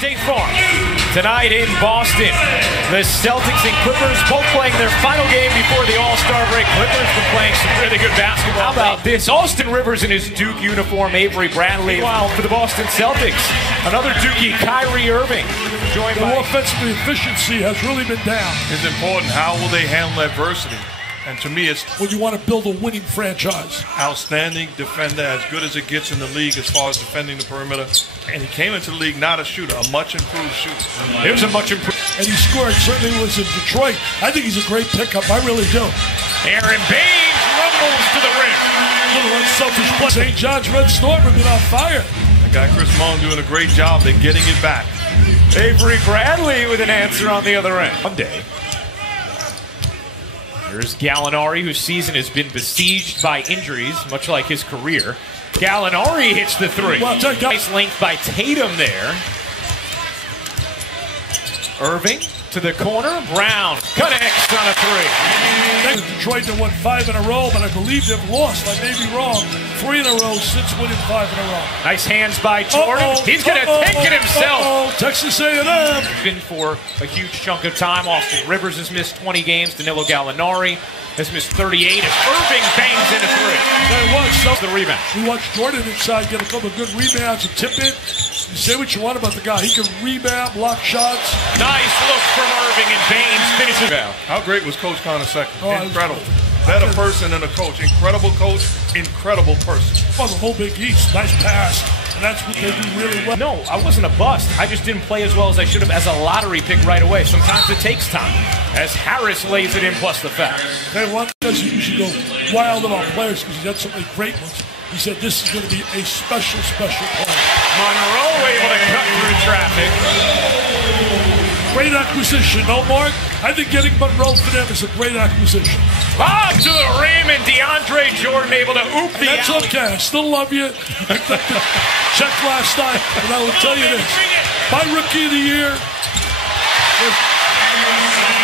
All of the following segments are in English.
State Farm. Tonight in Boston, the Celtics and Clippers both playing their final game before the All-Star break. Clippers been playing some really good basketball. How about this? Austin Rivers in his Duke uniform, Avery Bradley. Meanwhile, for the Boston Celtics, another Dookie, Kyrie Irving. Joined by offensive efficiency has really been down. It's important. How will they handle adversity? And to me, it's when you want to build a winning franchise. Outstanding defender, as good as it gets in the league as far as defending the perimeter. And he came into the league not a shooter, a much improved shooter. It was a much improved. And he scored. Certainly was in Detroit. I think he's a great pickup. I really do. Aaron Baines rumbles to the rim. A little unselfish play. St. John's Red Storm have been on fire. That guy Chris Mullen doing a great job at getting it back. Avery Bradley with an answer on the other end. Monday. Here's Gallinari, whose season has been besieged by injuries, much like his career. Gallinari hits the three. Well, nice length by Tatum there. Irving to the corner. Brown connects on a three. Detroit that won 5 in a row, but I believe they've lost. I may be wrong. 3 in a row since winning 5 in a row. Nice hands by Jordan. He's going to take it himself. Texas A&M. Been for a huge chunk of time. Austin Rivers has missed 20 games. Danilo Gallinari has missed 38 as Irving bangs in a three. The rebound. We watched Jordan inside get a couple of good rebounds and tip in. You say what you want about the guy. He can rebound, block shots. Nice look from Irving, and Baines finishes. How great was Coach Connor's second? Incredible. Better person than a coach. Incredible coach, incredible person. Oh, the whole Big East. Nice pass. And that's what they do really well. No, I wasn't a bust. I just didn't play as well as I should have as a lottery pick right away. Sometimes it takes time. As Harris lays it in plus the foul. Hey, one does you should go wild about players because he had so many great ones. He said this is going to be a special player. Monroe able to cut through traffic. Great acquisition, no, Mark? I think getting Monroe for them is a great acquisition. Lob to the rim, and DeAndre Jordan able to oop the That's alley. okay. I still love you. Check last night, and I will tell you this. My rookie of the year.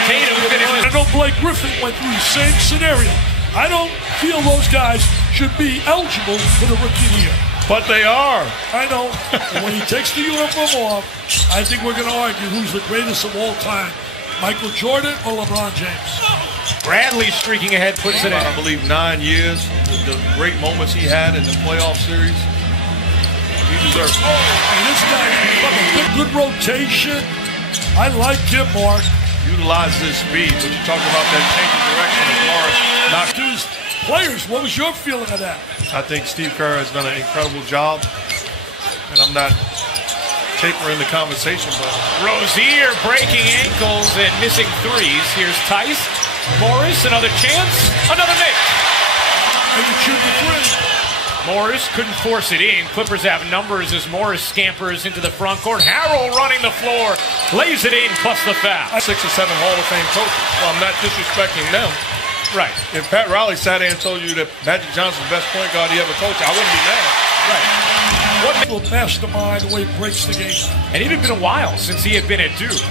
Tatum finishes. I know Blake Griffin went through the same scenario. I don't feel those guys should be eligible for the rookie of the year. But they are. I know. And when he takes the uniform off, I think we're going to argue who's the greatest of all time, Michael Jordan or LeBron James. Bradley streaking ahead, puts it in. I believe 9 years, the great moments he had in the playoff series. He deserves it. And this guy, good rotation. I like him, Mark. Utilize his speed. When you talk about that change of direction as Morris not to his players, what was your feeling of that? I think Steve Kerr has done an incredible job, and I'm not tapering the conversation, but Rozier breaking ankles and missing threes. Here's Tice. Morris, another chance, another miss. And you shoot the three. Morris couldn't force it in. Clippers have numbers as Morris scampers into the front court. Harrell running the floor, lays it in, plus the foul. 6 or 7 Hall of Fame coaches. Well, I'm not disrespecting them. Right. If Pat Riley sat there and told you that Magic Johnson's the best point guard he ever coached, I wouldn't be mad. Right. What mastermind the way he breaks the game. And it had been a while since he had been at Duke.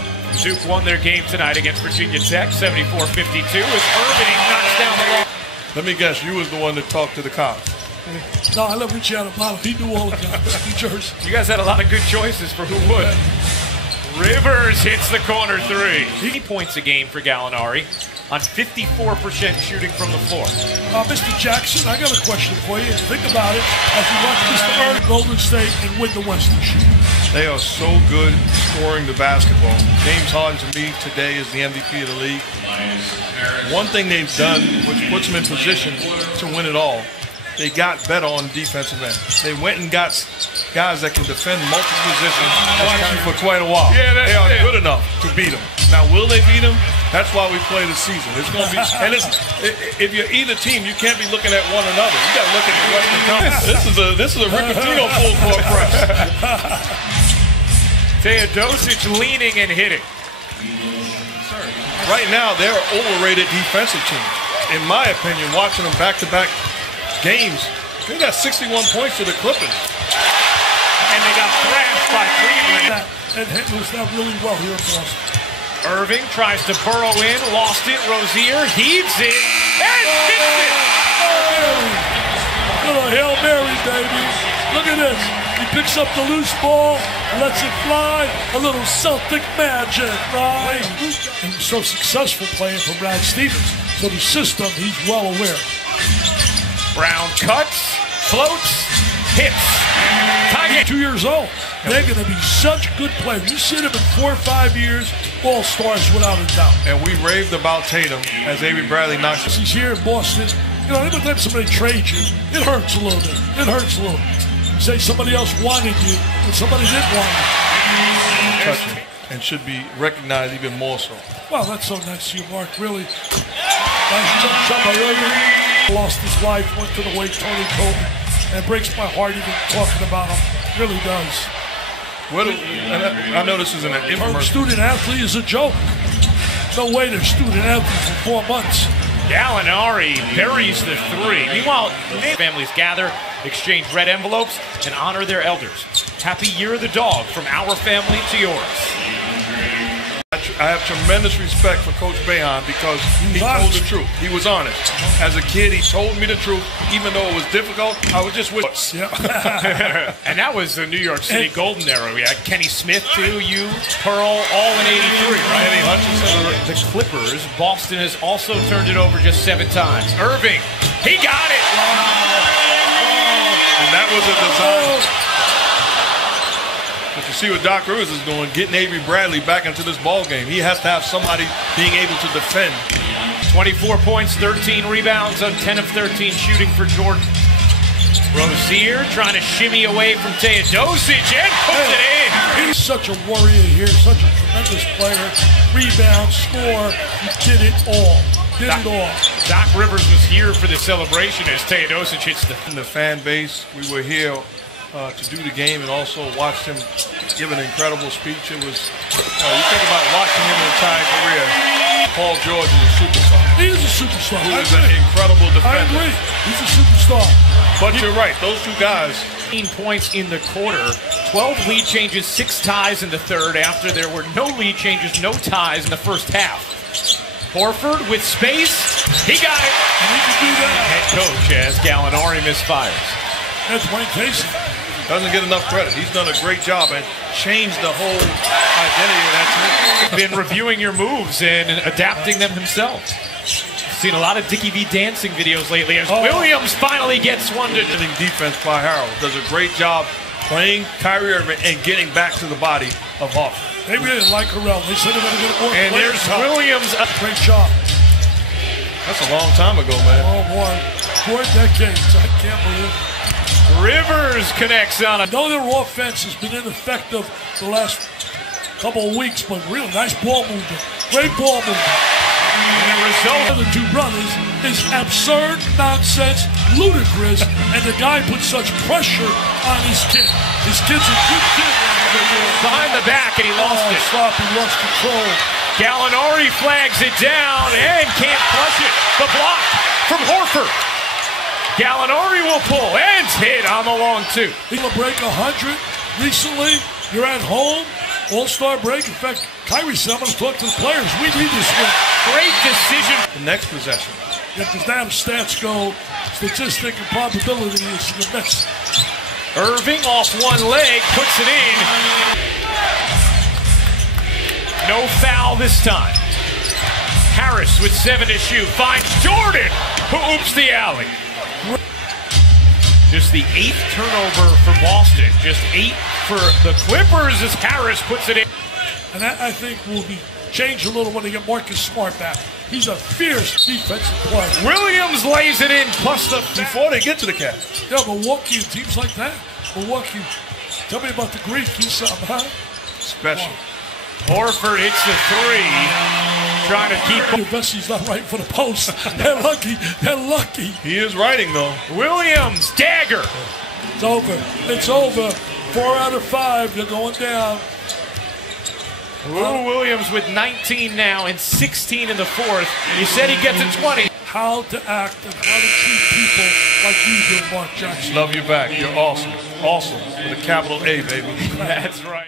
Duke won their game tonight against Virginia Tech, 74-52, as Irving knocks down the ball. Let me guess, you was the one that talked to the cops. No, I love Richie out of bottom. He knew all the guys. New Jersey. You guys had a lot of good choices for who would. Rivers hits the corner three. 3 points a game for Gallinari on 54% shooting from the floor. Mr. Jackson, I got a question for you. Think about it as you watch Mr. Earn Golden State and win the West this year. They are so good scoring the basketball. James Harden, to me, today is the MVP of the league. One thing they've done, which puts them in position to win it all, they got better on defensive end. They went and got guys that can defend multiple positions for quite a while. Yeah, they are good enough to beat them. Now, will they beat them? That's why we play the season. It's going to be, and if you're either team, you can't be looking at one another. You got to look at the Western Conference. This is a Rick Pitino full court press. Teodosic leaning and hitting. Right now, they're an overrated defensive team. In my opinion, watching them back-to-back games, they got 61 points to the Clippers. And they got thrashed by Cleveland. And Hitler's not really well here in Boston. Irving tries to burrow in, lost it. Rozier heaves it and hits it. Little Hail Mary, baby. Look at this. He picks up the loose ball, lets it fly. A little Celtic magic, right? And was so successful playing for Brad Stevens. So the system, he's well aware. Brown cuts, floats, hits. 2 years old. They're going to be such good players. You see them in 4 or 5 years, all stars without a doubt. And we raved about Tatum as Avery Bradley knocks. He's here in Boston. You know, every time somebody trades you, it hurts a little bit. It hurts a little. You say somebody else wanted you, and somebody didn't want you. And should be recognized even more so. Well, that's so nice of you, Mark. Really nice shot by Irving. Lost his life, went to the way Tony Coleman. And it breaks my heart even talking about him. It really does. Well, I know this isn't an infomercial. Student athlete is a joke. No way they're student athletes for 4 months. Gallinari buries the three. Meanwhile, families gather, exchange red envelopes, and honor their elders. Happy Year of the Dog from our family to yours. I have tremendous respect for Coach Boeheim because he told the truth. He was honest. As a kid, he told me the truth. Even though it was difficult, I was just with us. Yeah. And that was the New York City Golden Era. We had Kenny Smith, too, you, Pearl, all in 83, right? Eddie Hutchinson. The Clippers, Boston has also turned it over just 7 times. Irving, he got it! And that was a design. But you see what Doc Rivers is doing, getting Avery Bradley back into this ball game. He has to have somebody being able to defend. 24 points, 13 rebounds on 10 of 13 shooting for Jordan. Rozier trying to shimmy away from Teodosic and puts it in. He's such a warrior here, such a tremendous player. Rebound, score, he did it all. Did it all. Doc Rivers was here for the celebration as Teodosic hits the fan base. We were here to do the game and also watched him give an incredible speech. It was, you think about watching him in entire career. Paul George is a superstar. He is a superstar. He is an incredible defender. I agree. He's a superstar. But you're right, those two guys. 18 points in the quarter, 12 lead changes, 6 ties in the third after there were no lead changes, no ties in the first half. Horford with space, he got it. And he can do that. Head coach as Gallinari misfires. That's Wayne Casey. Doesn't get enough credit. He's done a great job and changed the whole identity of that team. Been reviewing your moves and adapting them himself. Seen a lot of Dickie V dancing videos lately as Williams finally gets one to defense by Harold. Does a great job playing Kyrie Irving and getting back to the body of Hawk. They really like Harrell. They said they're going to get more. And there's Williams. Great job. That's a long time ago, man. Oh, boy. 4 decades. I can't believe it. Rivers connects on it. I know their offense has been ineffective the last couple of weeks, but real nice ball movement. Great ball movement. And the result of the 2 brothers is absurd, nonsense, ludicrous, and the guy puts such pressure on his kid. His kid's a good kid. Behind the back, and he lost it. Stop, he lost control. Gallinari flags it down and can't flush it. The block from Horford. Gallinari will pull and hit on the long 2. He's going to break 100 recently. You're at home. All-star break. In fact, Kyrie said, I'm going to talk to the players. We need this win. Great decision. The next possession. Yeah, because damn stats go, statistic and probability is the next. Irving off one leg, puts it in. No foul this time. Harris with 7 to shoot. Finds Jordan, who oops the alley. Just the 8th turnover for Boston. Just 8 for the Clippers as Harris puts it in. And that, I think, will be changed a little when they get Marcus Smart back. He's a fierce defensive player. Williams lays it in, plus the... Before they get to the Cavs. Yeah, Milwaukee and teams like that. Milwaukee. Tell me about the Greek. He's something, huh? Special. Horford hits the 3. Trying to keep... Vessi's not right for the post. They're lucky. They're lucky. He is writing, though. Williams, dagger. It's over. It's over. 4 out of 5. They're going down. Lou Williams with 19 now and 16 in the 4th. He said he gets to 20. How to act and how to treat people like you do, Mark Jackson. Love you back. You're awesome. Awesome. With a capital A, baby. That's right.